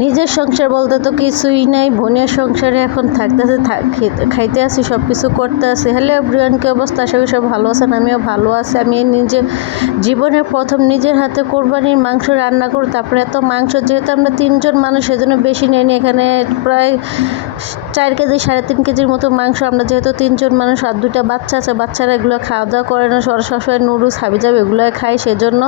নিজের সংসার বলতে তো কিছুই নাই, বোনের সংসারে এখন থাকতেছে, খাইতে আসি, সব কিছু করতে আসি। হ্যালো এভরিওয়ান, কি অবস্থা? আশা করি সব ভালো আছেন, আমিও ভালো আছি। আমি নিজের জীবনের প্রথম নিজের হাতে কোরবানির মাংস রান্না করি। তারপরে এত মাংস, যেহেতু আমরা 3জন মানুষ, সেজন্য বেশি নেইনি। এখানে প্রায় 4 কেজি 3.5 কেজির মতো মাংস। আমরা যেহেতু 3জন মানুষ আর 2টা বাচ্চা আছে, বাচ্চারা এগুলো খাওয়া দাওয়া করে না, সবসময় নুডলস হাবিজাবি এগুলো খাই। সেজন্য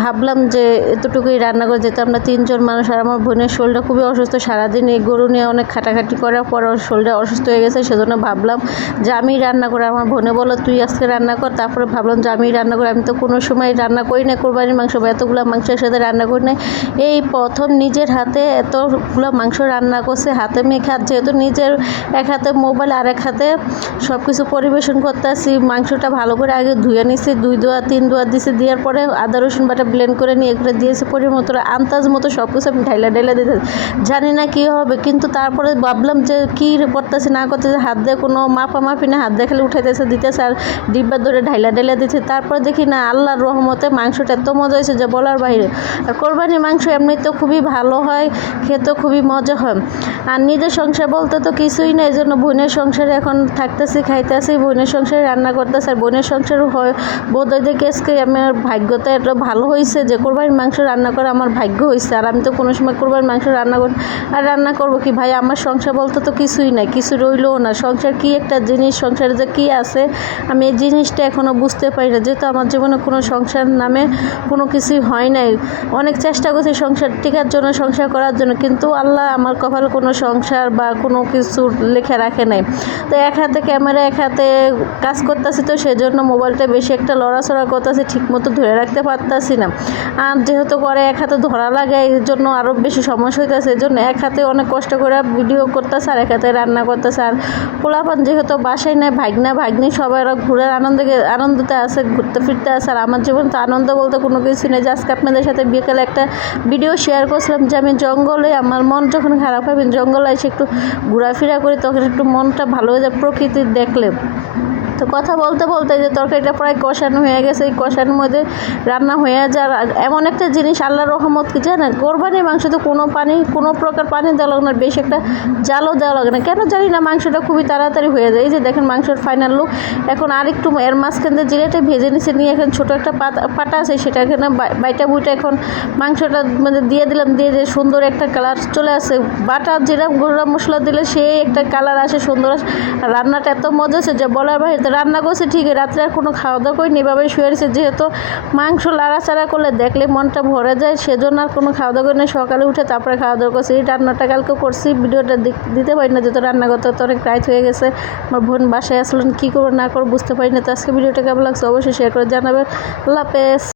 ভাবলাম যে এতটুকুই রান্না করে, যেহেতু আমরা 3জন মানুষ। আর আমার বোনের শরীরটা খুবই অসুস্থ, সারাদিন এই গরু নিয়ে অনেক খাটাখাটি করার পর ওর শরীরটা অসুস্থ হয়ে গেছে। সেজন্য ভাবলাম যে আমি রান্না করি। আমার বোনে বলো তুই আজকে রান্না কর। তারপরে ভাবলাম যে আমি রান্না করি। আমি তো কোনো সময় রান্না করি না কোরবানির মাংস বা এতগুলো মাংস একসাথে রান্না করি না। এই প্রথম নিজের হাতে এতগুলো মাংস রান্না করছে, হাতে মেখে। আর যেহেতু নিজের এক হাতে মোবাইল আর এক হাতে সব কিছু পরিবেশন করতে আসি, মাংসটা ভালো করে আগে ধুয়ে নিছি, 2 দোয়া 3 দোয়া দিছি, দেওয়ার পরে আদা রসুন বাটা ব্লেন্ড করে নিয়ে করে দিয়েছি পরিমাণ মতো, আন্দাজ মতো সব কিছু আমি ঢাইলা দিতে জানি না কী হবে। কিন্তু তারপরে ভাবলাম যে কী করতেছি না করতেছি, হাত দিয়ে কোনো মাপামাপি না, হাত দিয়ে খালি উঠাইতেছে দিতেছে আর ডিব্বা ধরে ঢাইলা দিচ্ছে। তারপরে দেখি না আল্লাহর রহমতে মাংসটা এত মজা হয়েছে যে বলার বাইরে। আর কোরবানির মাংস এমনি তো খুবই ভালো হয়, খেতে খুবই মজা হয়। আর নিজের সংসার বলতে তো কিছুই না, এই জন্য বোনের সংসারে এখন থাকতেছি, খাইতেছি, বোনের সংসারে রান্না করতেছি। আর বোনের সংসারও হয় বোধ হয় দেখে আজকে আমার ভাগ্যটা এটা ভালো হয়েছে যে কোরবানির মাংস রান্না করে আমার ভাগ্য হয়েছে। আর আমি তো কোনো সময় কোরবানির মাংস রান্না করি, আর রান্না করবো কি ভাই? আমার সংসার বলতে তো কিছুই নাই, কিছু রইলও না। সংসার কি একটা জিনিস, সংসারে যে কী আছে আমি এই জিনিসটা এখনও বুঝতে পারি না, যেহেতু আমার জীবনে কোনো সংসার নামে কোনো কিছুই হয় নাই। অনেক চেষ্টা করছি সংসার টিকার জন্য, সংসার করার জন্য, কিন্তু আল্লাহ আমার কপালে কোনো সংসার বা কোনো কিছু লেখা রাখে নাই। তো এক হাতে ক্যামেরা, এক হাতে কাজ করতেছি, তো সেজন্য মোবাইলটা বেশি একটা লড়াচড়া করতেছি, ঠিকমতো ধরে রাখতে পারতেছি না। আর যেহেতু করে এক হাতে ধরা লাগে, এই জন্য আরও বেশি সমস্যা হইতেছে। এই জন্য এক হাতে অনেক কষ্ট করে ভিডিও করতেছে আর এক হাতে রান্না করতেছে। আর পোলাপান যেহেতু বাসায় নেয়, ভাগনা ভাগ্নি সবাই ঘুরে আনন্দতে আছে, ঘুরতে ফিরতে আছে। আর আমার জীবন তো আনন্দ বলতে কোনো কিছু নেই। যে আজকে আপনাদের সাথে বিকেলে একটা ভিডিও শেয়ার করছিলাম যে আমি জঙ্গলে, আমার মন যখন খারাপ হয় আমি জঙ্গলে এসে একটু ঘোরাফেরা করি, তখন একটু মনটা ভালো হয়ে যায় প্রকৃতি দেখলে। তো কথা বলতে বলতে যে তরকারিটা প্রায় কষানো হয়ে গেছে, এই কষানোর মধ্যে রান্না হয়ে যায়। আর এমন একটা জিনিস আল্লাহর রহমত কি জানেন, কোরবানির মাংস তো কোনো প্রকার পানি দেওয়া লাগে না, বেশি একটা জালও দেওয়া লাগে না, কেন জানি না মাংসটা খুবই তাড়াতাড়ি হয়ে যায়। এই যে দেখেন মাংসের ফাইনাল লুক। এখন আরেকটু এর মাঝখান জিরাটা ভেজে নিচে নিয়ে এখন ছোটো একটা পাটা আছে, সেটা এখানে বাইটা বুইটা এখন মাংসটা মানে দিয়ে দিলাম, দিয়ে যে সুন্দর একটা কালার চলে আসে। বাটা জিরা গুঁড়া মশলা দিলে সেই একটা কালার আসে, সুন্দর আসে। আর রান্নাটা এত মজা হচ্ছে যে বলার বাইরে। তো রান্না করছে ঠিকই, রাত্রে আর কোনো খাওয়া দাওয়া করিনি, এভাবে শুয়ে রয়েছে। যেহেতু মাংস লাড়াচাড়া করলে দেখলে মনটা ভরে যায়, সেজন্য আর কোনো খাওয়া দাওয়া করিনি। সকালে উঠে তারপরে খাওয়া দাওয়া করছি। এই রান্নাটা কালকে করছি, ভিডিওটা দিতে পারি না, যেহেতু রান্না করতে তো অনেক রাত হয়ে গেছে। আমার বোন বাসায় আসলেন, কী করবো না করবো বুঝতে পারি না। তো আজকে ভিডিওটা কেমন লাগছে অবশ্যই শেয়ার করে জানাবেন। আল্লাহ হাফেজ।